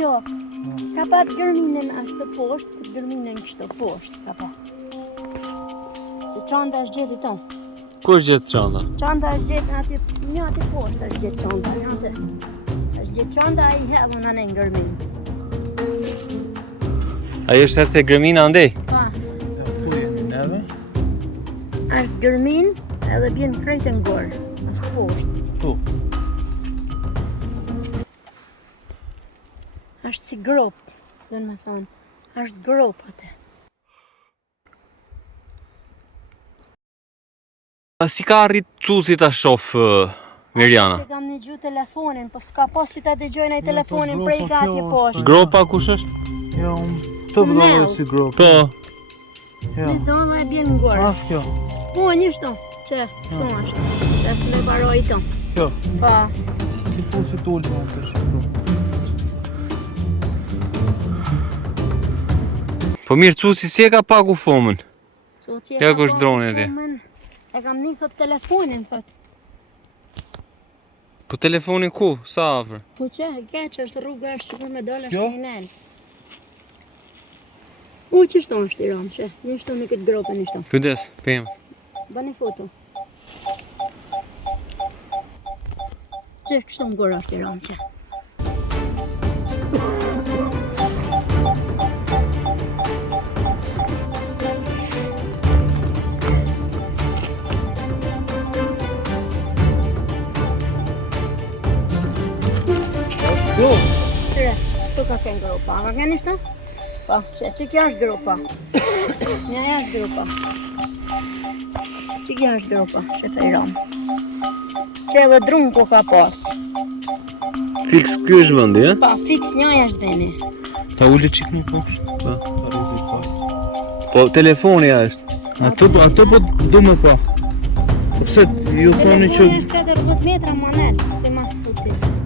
Jo. Ka pat gërminën ashtë poshtë, gërminën kështu poshtë ka pat. Se çanta është gjetë tonë. Ku është gjetë çanta? Çanta është gjetë aty, një aty poshtë është gjetë çanta, një aty. Është gjetë çanta ai hedhën anë gërminë. Ai është atë gërmina andej? Pa. Ku jemi neve? Është gërminë edhe bjen krejt në gorë. Është poshtë. Tu. Është si grop, do me thonë. Është grop atë. Si ka arrit Cusi ta shoh Mirjana? Se kam një gju telefonin, po s'ka pas si ta dëgjoj në telefonin prej gati poshtë. Gropa kush është? Jo, të bëdojë si gropë. Po. Jo. Një doma e bjen në gorë. As kjo. Po, një shto. Që, shto është. Se me baroj të. Kjo. Pa. Ti fusi t'ullë në të shkru. Po mirë, Cusi si e ka pagu fomën? Ja ku është droni atje. E kam një thot telefonin, thot. Po telefonin ku? Sa afër? Po që, keq është rruga është që për me dole Jo. është një nel. U, që shto është i ramë, që? Një shto me këtë gropën një shto. Kujdes, pëjmë. Bani foto. Që kështu më gorë është i ramë, që? Jo. Tëre, tu ka kënë gropa. A ka kënë ishtë? Pa, që kjo është gropa. Një është gropa. Që kjo është gropa, që të i ramë. Që edhe drunko ka pas. Fiks ky është vendi, e? Pa, fix një është dheni. Ta uli çik më poshtë. Po. Arriti pa. Po telefoni ja është. Ato po du me pa. Pse ju thoni që... Telefoni është 40 metra manel, se mas tucish.